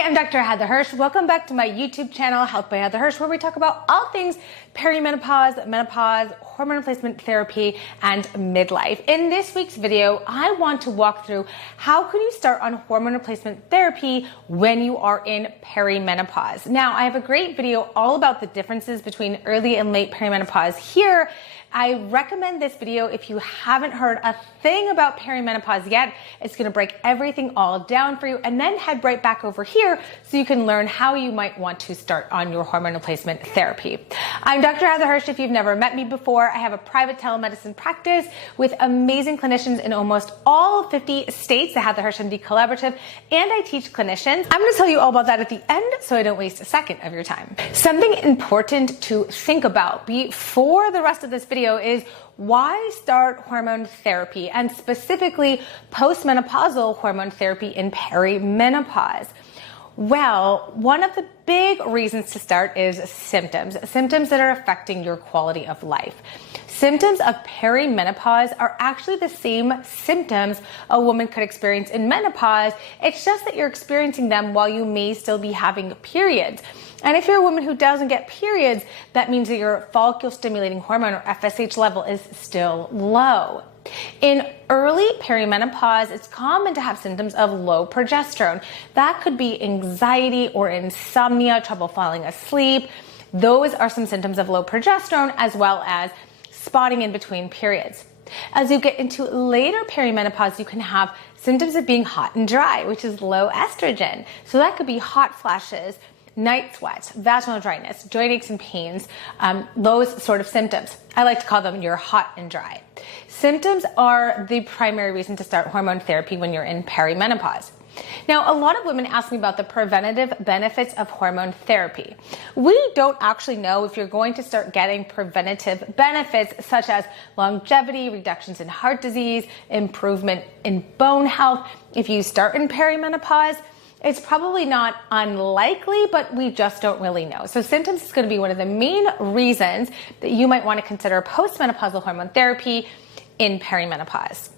Hi, I'm Dr. Heather Hirsch. Welcome back to my YouTube channel, Health by Heather Hirsch, where we talk about all things perimenopause, menopause, hormone replacement therapy, and midlife. In this week's video, I want to walk through how can you start on hormone replacement therapy when you are in perimenopause. Now, I have a great video all about the differences between early and late perimenopause here. I recommend this video if you haven't heard a thing about perimenopause yet. It's going to break everything all down for you, and then head right back over here so you can learn how you might want to start on your hormone replacement therapy. I'm Dr. Heather Hirsch. If you've never met me before, I have a private telemedicine practice with amazing clinicians in almost all 50 states, the Heather Hirsch MD Collaborative, and I teach clinicians. I'm going to tell you all about that at the end so I don't waste a second of your time. Something important to think about before the rest of this video is why start hormone therapy, and specifically postmenopausal hormone therapy in perimenopause. Well, one of the big reasons to start is symptoms that are affecting your quality of life. Symptoms of perimenopause are actually the same symptoms a woman could experience in menopause. It's just that you're experiencing them while you may still be having periods. And if you're a woman who doesn't get periods, that means that your follicle stimulating hormone, or FSH, level is still low. In early perimenopause, it's common to have symptoms of low progesterone. That could be anxiety or insomnia, trouble falling asleep. Those are some symptoms of low progesterone, as well as spotting in between periods. As you get into later perimenopause, you can have symptoms of being hot and dry, which is low estrogen. So that could be hot flashes, night sweats, vaginal dryness, joint aches and pains, those sort of symptoms. I like to call them your hot and dry. Symptoms are the primary reason to start hormone therapy when you're in perimenopause. Now, a lot of women ask me about the preventative benefits of hormone therapy. We don't actually know if you're going to start getting preventative benefits such as longevity, reductions in heart disease, improvement in bone health. If you start in perimenopause, it's probably not unlikely, but we just don't really know. So symptoms is going to be one of the main reasons that you might want to consider postmenopausal hormone therapy in perimenopause.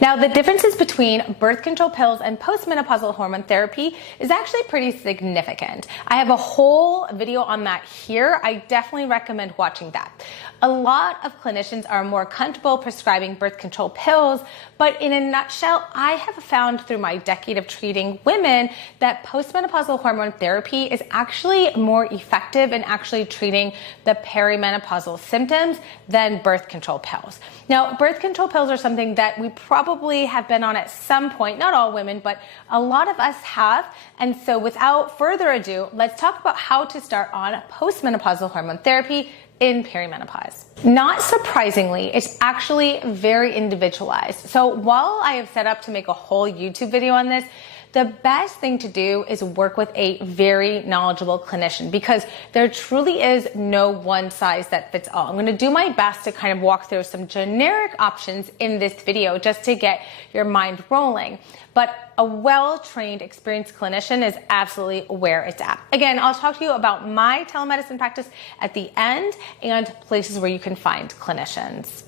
Now, the differences between birth control pills and postmenopausal hormone therapy is actually pretty significant. I have a whole video on that here. I definitely recommend watching that. A lot of clinicians are more comfortable prescribing birth control pills, but in a nutshell, I have found through my decade of treating women that postmenopausal hormone therapy is actually more effective in actually treating the perimenopausal symptoms than birth control pills. Now, birth control pills are something that we probably have been on at some point, not all women, but a lot of us have. And so without further ado, let's talk about how to start on postmenopausal hormone therapy in perimenopause. Not surprisingly, it's actually very individualized. So while I have set up to make a whole YouTube video on this, the best thing to do is work with a very knowledgeable clinician, because there truly is no one size that fits all. I'm going to do my best to kind of walk through some generic options in this video just to get your mind rolling. But a well-trained, experienced clinician is absolutely where it's at. Again, I'll talk to you about my telemedicine practice at the end and places where you can find clinicians.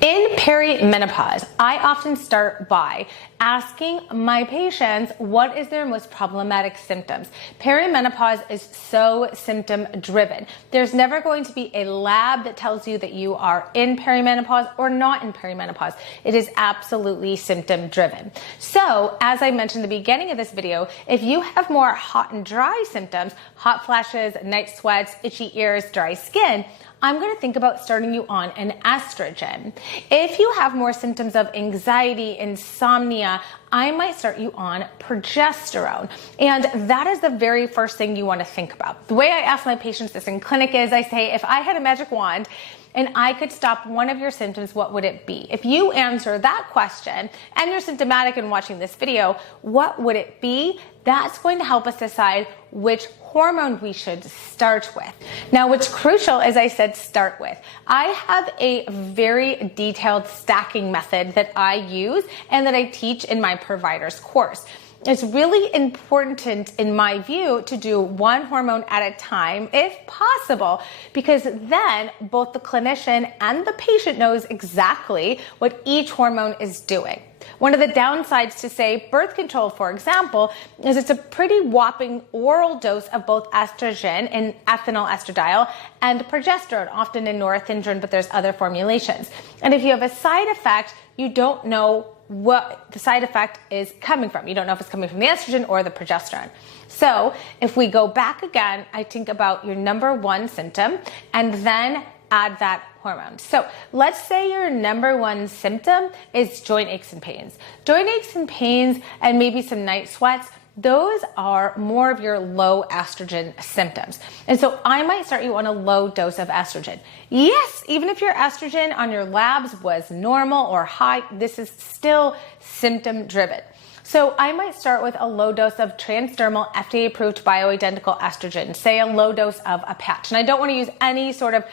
In perimenopause, I often start by asking my patients what is their most problematic symptoms. Perimenopause is so symptom driven. There's never going to be a lab that tells you that you are in perimenopause or not in perimenopause. It is absolutely symptom driven. So, as I mentioned at the beginning of this video, if you have more hot and dry symptoms, hot flashes, night sweats, itchy ears, dry skin, I'm going to think about starting you on an estrogen. If you have more symptoms of anxiety, insomnia, I might start you on progesterone. And that is the very first thing you want to think about. The way I ask my patients this in clinic is I say, if I had a magic wand and I could stop one of your symptoms, what would it be? If you answer that question and you're symptomatic and watching this video, what would it be? That's going to help us decide which hormone we should start with. Now, what's crucial, as I said, start with. I have a very detailed stacking method that I use and that I teach in my provider's course. it's really important, in my view, to do one hormone at a time, if possible, because then both the clinician and the patient knows exactly what each hormone is doing. One of the downsides to, say, birth control, for example, is it's a pretty whopping oral dose of both estrogen and ethinyl estradiol and progesterone, often in norethindrone, but there's other formulations. And if you have a side effect, you don't know what the side effect is coming from. You don't know if it's coming from the estrogen or the progesterone. So if we go back again, I think about your number one symptom and then add that hormone. So let's say your number one symptom is joint aches and pains. Joint aches and pains and maybe some night sweats, those are more of your low estrogen symptoms. And so I might start you on a low dose of estrogen. Yes, even if your estrogen on your labs was normal or high, this is still symptom driven. So I might start with a low dose of transdermal FDA approved bioidentical estrogen, say a low dose of a patch. And I don't want to use any sort of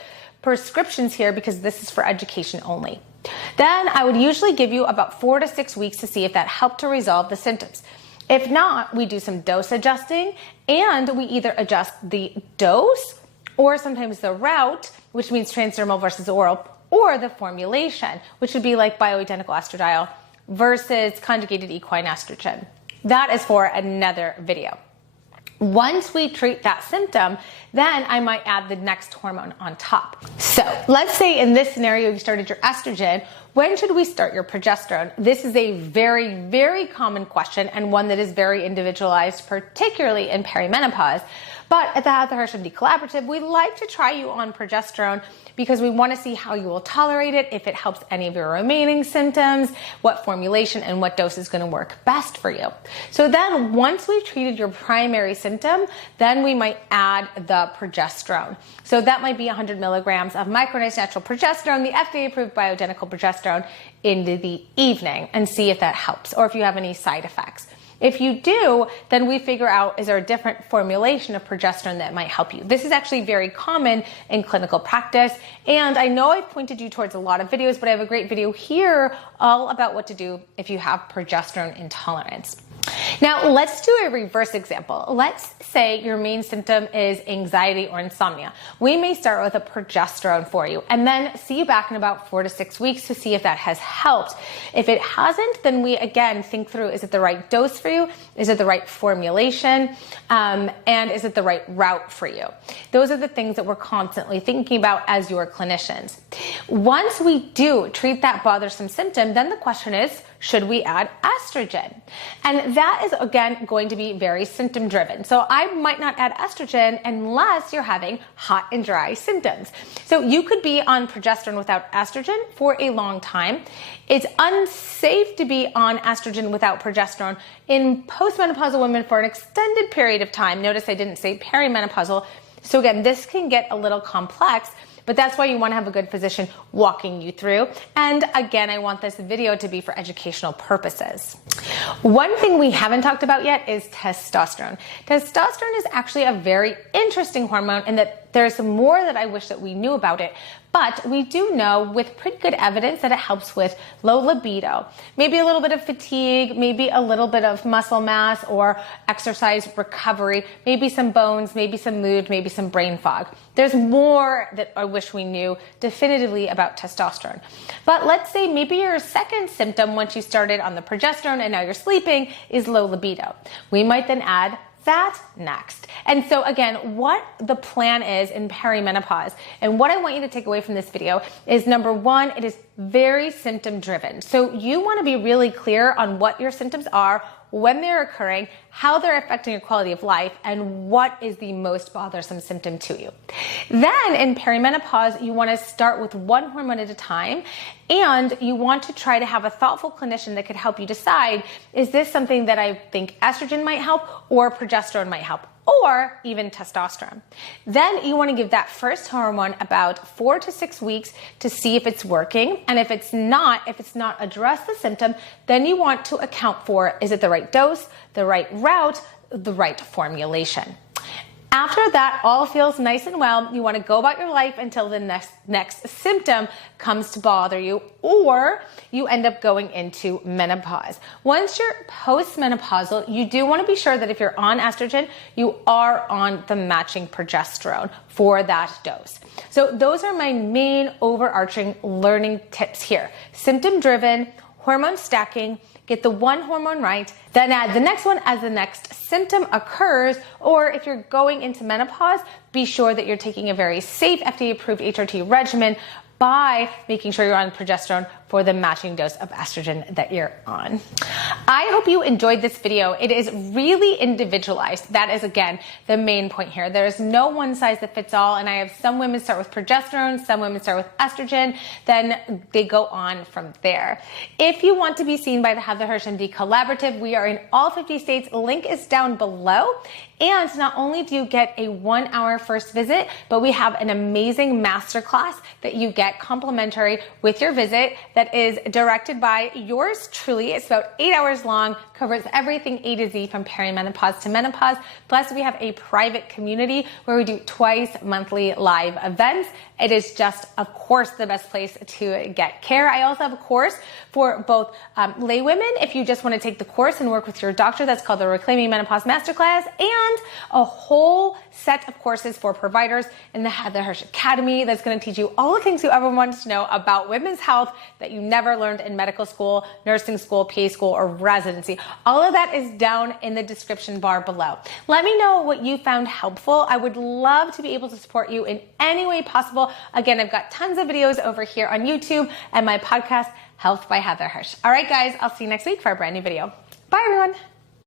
prescriptions here because this is for education only. Then I would usually give you about 4 to 6 weeks to see if that helped to resolve the symptoms. If not, we do some dose adjusting and we either adjust the dose or sometimes the route, which means transdermal versus oral, or the formulation, which would be like bioidentical estradiol versus conjugated equine estrogen. That is for another video. Once we treat that symptom, then I might add the next hormone on top. So let's say in this scenario, you started your estrogen. When should we start your progesterone? This is a very, very common question and one that is very individualized, particularly in perimenopause. But at the Health Hirsch MD Collaborative, we like to try you on progesterone because we want to see how you will tolerate it, if it helps any of your remaining symptoms, what formulation and what dose is going to work best for you. So then once we've treated your primary symptom, then we might add the progesterone. So that might be 100 milligrams of micronized natural progesterone, the FDA-approved bioidentical progesterone, into the evening and see if that helps or if you have any side effects. If you do, then we figure out, is there a different formulation of progesterone that might help you? This is actually very common in clinical practice. And I know I've pointed you towards a lot of videos, but I have a great video here all about what to do if you have progesterone intolerance. Now, let's do a reverse example. Let's say your main symptom is anxiety or insomnia. We may start with a progesterone for you and then see you back in about 4 to 6 weeks to see if that has helped. If it hasn't, then we again think through, is it the right dose for you? Is it the right formulation? And is it the right route for you? Those are the things that we're constantly thinking about as your clinicians. Once we do treat that bothersome symptom, then the question is, should we add estrogen? And that is, again, going to be very symptom driven. So I might not add estrogen unless you're having hot and dry symptoms. So you could be on progesterone without estrogen for a long time. It's unsafe to be on estrogen without progesterone in postmenopausal women for an extended period of time. Notice I didn't say perimenopausal. So again, this can get a little complex, but that's why you want to have a good physician walking you through. And again, I want this video to be for educational purposes. One thing we haven't talked about yet is testosterone. Testosterone is actually a very interesting hormone in that there's more that I wish that we knew about it. But we do know with pretty good evidence that it helps with low libido, maybe a little bit of fatigue, maybe a little bit of muscle mass or exercise recovery, maybe some bones, maybe some mood, maybe some brain fog. There's more that I wish we knew definitively about testosterone. But let's say maybe your second symptom once you started on the progesterone and now you're sleeping is low libido. We might then add that next. And so again, what the plan is in perimenopause and what I want you to take away from this video is, number one, it is very symptom driven. So you want to be really clear on what your symptoms are, when they're occurring, how they're affecting your quality of life, and what is the most bothersome symptom to you. Then in perimenopause, you want to start with one hormone at a time, and you want to try to have a thoughtful clinician that could help you decide, is this something that I think estrogen might help or progesterone might help, or even testosterone. Then you want to give that first hormone about 4 to 6 weeks to see if it's working. And if it's not address the symptom, then you want to account for, is it the right dose, the right route, the right formulation. After that all feels nice and well, you want to go about your life until the next symptom comes to bother you, or you end up going into menopause. Once you're postmenopausal, you do want to be sure that if you're on estrogen, you are on the matching progesterone for that dose. So those are my main overarching learning tips here. Symptom driven, hormone stacking, get the one hormone right, then add the next one as the next symptom occurs, or if you're going into menopause, be sure that you're taking a very safe FDA-approved HRT regimen by making sure you're on progesterone for the matching dose of estrogen that you're on. I hope you enjoyed this video. It is really individualized. That is, again, the main point here. There's no one size that fits all, and I have some women start with progesterone, some women start with estrogen, then they go on from there. If you want to be seen by the Heather Hirsch MD Collaborative, we are in all 50 states. Link is down below. And not only do you get a 1 hour first visit, but we have an amazing masterclass that you get complimentary with your visit that is directed by yours truly. It's about 8 hours long, covers everything A to Z from perimenopause to menopause. Plus, we have a private community where we do twice monthly live events. It is just, of course, the best place to get care. I also have a course for both lay women, if you just want to take the course and work with your doctor. That's called the Reclaiming Menopause Masterclass, and a whole set of courses for providers in the Heather Hirsch Academy that's going to teach you all the things you ever wanted to know about women's health that you never learned in medical school, nursing school, PA school, or residency. All of that is down in the description bar below. Let me know what you found helpful. I would love to be able to support you in any way possible. Again, I've got tons of videos over here on YouTube and my podcast, Health by Heather Hirsch. All right, guys, I'll see you next week for a brand new video. Bye, everyone.